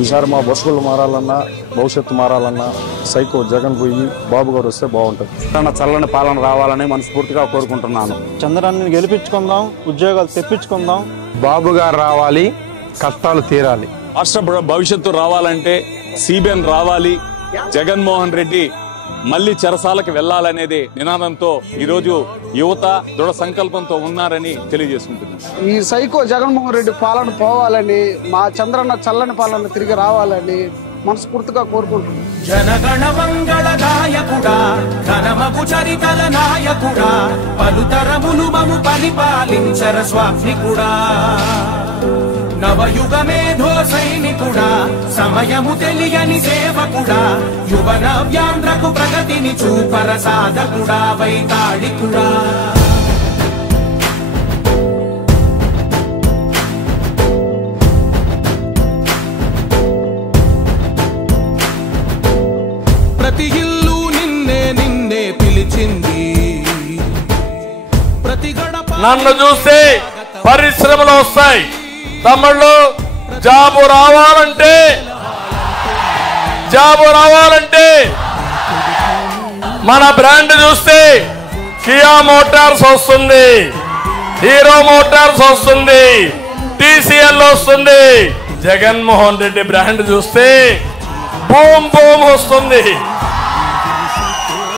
ఈసారి మా బస్సులు మారాలన్నా భవిష్యత్తు మారాలన్నా సైకో జగన్ పోయి బాబు గారు వస్తే బాగుంటుంది. చల్లని పాలన రావాలని మనస్ఫూర్తిగా కోరుకుంటున్నాను. చంద్రాన్ని గెలిపించుకుందాం, ఉద్యోగాలు తెప్పించుకుందాం. బాబు గారు రావాలి, కష్టాలు తీరాలి. రాష్ట్ర భవిష్యత్తు రావాలంటే సిబిఎన్ రావాలి, జగన్మోహన్ రెడ్డి మళ్లీ చెరసాలకు వెళ్లాలనేది నినాదంతో ఈ రోజు యువత దృఢ సంకల్పంతో ఉన్నారని తెలియజేసుకుంటున్నారు. ఈ సైకో జగన్మోహన్ రెడ్డి పాలన పోవాలని, మా చంద్రన్న చల్లని పాలన తిరిగి రావాలని మనస్ఫూర్తిగా కోరుకుంటున్నాం. జనగణ మంగళ గాయకుడా, ఘనమగు చరితల నాయకుడా, పలుతరములు మము పరిపాలించర స్వామికుడా, నవయుగ మేధో సైనికుడా, సమయము తెలియని సేవకుడా, యువ నవ్యాంధ్రకు ప్రగతిని చూపర సాధకుడా, వైతాళికుడా. ప్రతి ఇల్లు నిన్నే నిన్నే పిలిచింది, ప్రతి గడప నన్ను చూస్తే పరిశ్రమలు వస్తాయి. తమ్ముళ్ళు జాబు రావాలంటే మన బ్రాండ్ చూస్తే కియా మోటార్స్ వస్తుంది, హీరో మోటార్స్ వస్తుంది, టీసీఎల్ వస్తుంది. జగన్మోహన్ రెడ్డి బ్రాండ్ చూస్తే బూమ్ బూమ్ వస్తుంది.